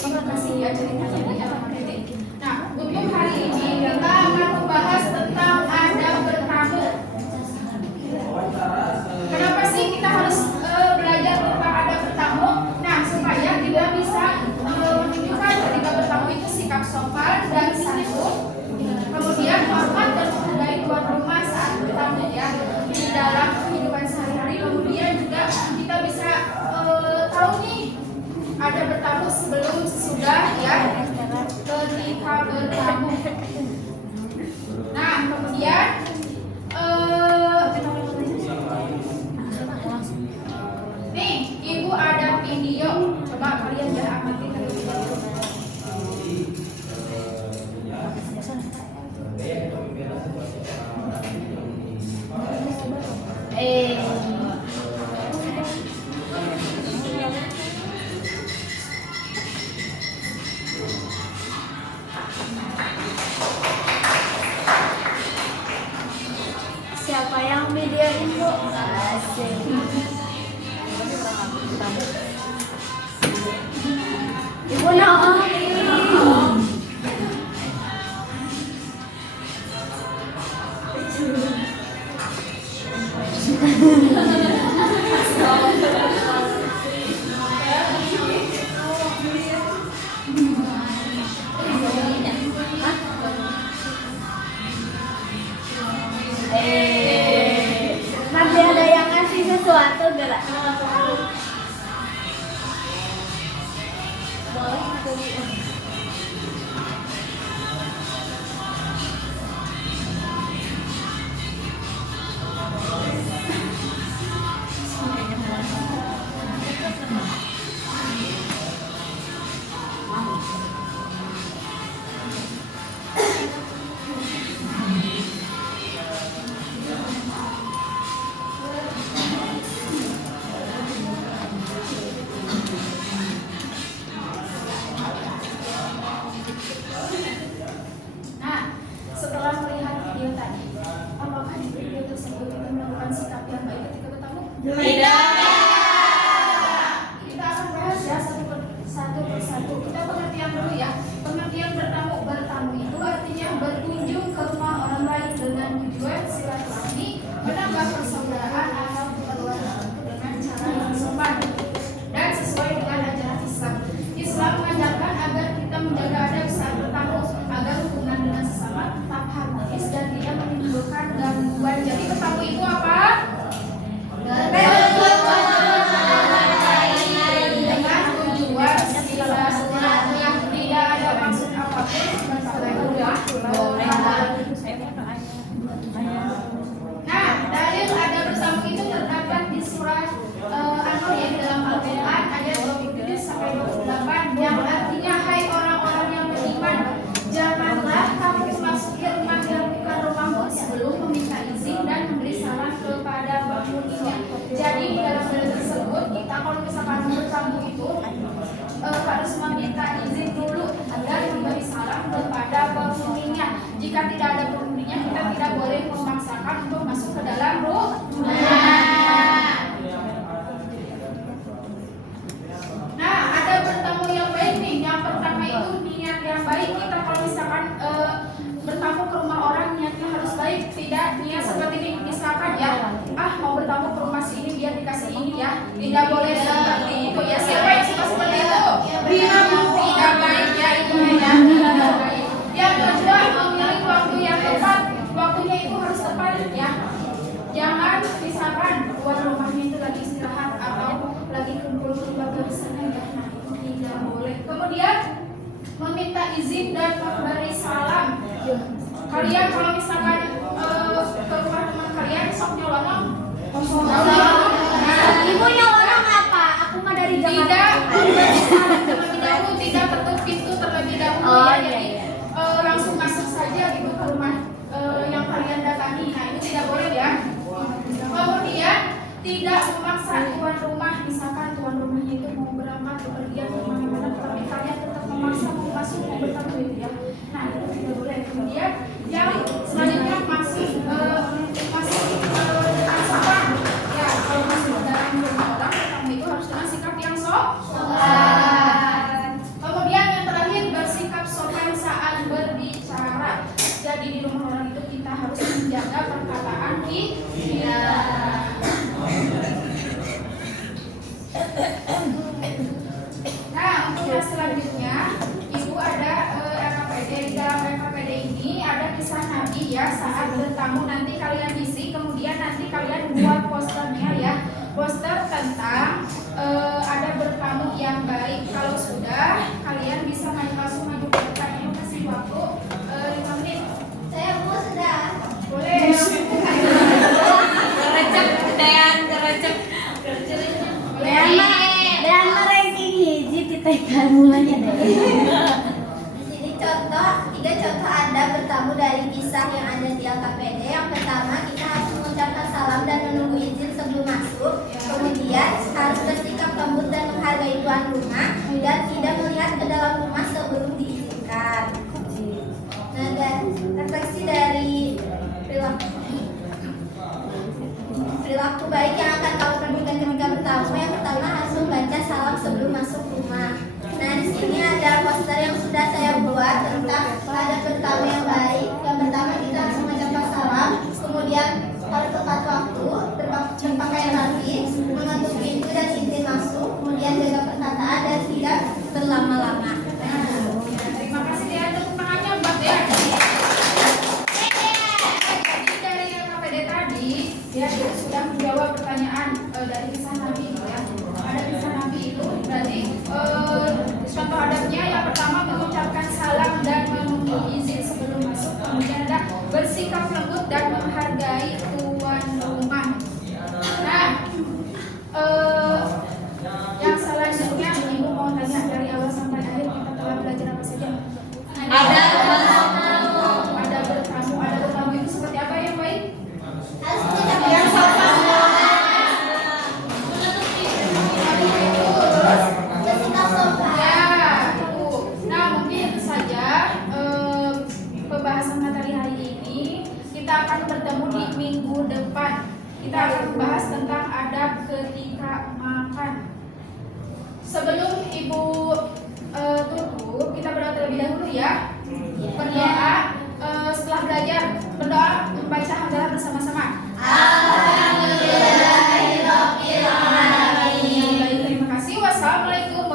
Makasih ya ceritanya dia. Nah, untuk hari ini kita akan membahas tentang adab bertamu. Kenapa sih kita harus belajar tentang adab bertamu? Nah, supaya kita bisa menunjukkan ketika bertamu itu sikap sopan dan santun, kemudian hormat dan menghargai tuan rumah saat bertamu ya di dalam kehidupan sehari-hari. Kemudian juga kita bisa tahu nih ada bertamu sebelum sesudah ya ketika bertamu. Nah, kemudian nih ibu ada video, coba kalian jangan amati terlebih dahulu. Siapa yang videoin bu? Asik. Ibu Naomi. Nanti ada yang ngasih sesuatu gak? Boleh tuh. Nah, setelah melihat video tadi, apakah di video tersebut kita melakukan sikap yang baik ketika bertamu? Tidak. Kita akan bahas ya satu persatu. Kita pengertian dulu ya. Pengertian bertamu. Bertamu itu artinya berkunjung ke rumah orang lain dengan tujuan silaturahmi, menambah persaudaraan atau keperluan dengan cara yang sopan dan sesuai dengan ajaran Islam. Islam mengajarkan agar kita menjaga adab saat bertamu agar hubungan dengan sesama tetap harmonis dan tidak menimbulkan gangguan. Jadi bertamu itu apa? Dengan tujuan silaturahmi yang tidak ada maksud apapun. Nah, dalil ada bertamu itu terdapat di surah An-Nur ya, dalam Al-Quran ayat 27 sampai 28 yang artinya hai orang-orang yang beriman, janganlah kamu memasuki rumah yang bukan rumahmu sebelum meminta izin dan memberi salam kepada penghuninya. Jadi di dalam dalil tersebut kita kalau misalkan bertamu itu harus meminta izin dulu dan memberi salam kepada penghuninya. Jika tidak ada penghuninya, kita tidak boleh memaksakan untuk masuk ke dalam rumah. Nah, ada bertamu yang baik nih. Yang pertama itu niat yang baik. Kita kalau misalkan bertamu ke rumah orang, niatnya harus baik. Tidak niat seperti ini. Misalkan ya, mau bertamu ke rumah sini biar dikasih ini ya. Tidak boleh seperti itu ya. Siapa yang suka seperti itu? Tidak baik ya itu ya. Tidak baik. Yang kedua, memilih waktu yang tepat. Waktunya itu harus tepat ya. Jangan misalkan tuan rumahnya itu lagi istirahat atau lagi kumpul keluarga di sana ya. Nah, itu tidak boleh. Kemudian meminta izin dan memberi salam. Kalian kalau misalkan ke rumah teman kalian sok nyolong. Nah, Ibu nyolong apa? Aku mah dari Jakarta. tidak memberi salam terlebih dahulu, tidak ketuk pintu terlebih dahulu Oh, ya. iya, Jadi iya. langsung masuk saja gitu ke rumah yang kalian datangi. Nah, itu tidak boleh ya. Kemudian tidak memaksa tuan rumah, misalkan tuan rumahnya itu mau berangkat bepergian ke mana-mana, tapi kalian tetap memaksa mau masuk mau bertamu gitu ya. Nah, itu tidak boleh. Kemudian yang selanjutnya masuk dengan sopan. Ya, kalau masuk ke dalam rumah orang, bertamu itu harus dengan sikap yang sopan. Kemudian bertamu nanti kalian isi, kemudian nanti kalian buat posternya ya, poster tentang ada bertamu yang baik. Kalau sudah, kalian bisa langsung maju ke depan. Ini kasih waktu 5 menit. Saya mau sudah. Boleh. Dan ranking hiji titekan mulanya deh. Di sini tiga contoh ada bertamu dari kisah yang ada di LKPD. Yang pertama, kita harus mengucapkan salam dan menunggu izin sebelum masuk. Kemudian harus bersikap lembut dan menghargai tuan rumah dan tidak melihat ke dalam rumah sebelum diizinkan. Nah, dan refleksi dari perilaku baik yang akan kamu perlukan ketika bertamu. Yang pertama, harus membaca salam sebelum masuk rumah. Nah, di sini ada poster yang sudah saya buat tentang ada bertamu yang baik. Yang pertama, kita harus mengucapkan salam, kemudian pada tepat waktu, berpakaian rapi, mengetuk pintu dan izin masuk, kemudian jaga perkataan dan tidak berlama-lama. Terima kasih ya, tepuk tangannya buat ya. Jadi dari yang KPD tadi, dia sudah menjawab pertanyaan dari kisah Nabi ya. Ada kisah Nabi itu berarti contoh adabnya yang pertama mengucapkan salam dan menunggu izin sebelum masuk, kemudian ada bersikap lembut dan menghargai tuan rumah. Nah, yang selanjutnya ibu mau tanya dari awal sampai akhir kita telah belajar apa saja? Ada bertamu itu seperti apa yang baik? Harus mengucapkan Yang salam, terus bersikap sopan. ya itu. Nah mungkin saja pembahasan materi hari ini kita akan bertemu di minggu depan. Kita akan membahas tentang adab ketika makan. Sebelum ibu tutup, kita berdoa terlebih dahulu ya. Berdoa setelah belajar, berdoa membaca hamdalah bersama-sama. Alhamdulillahirobbilalamin. Baik, terima kasih. Wassalamualaikum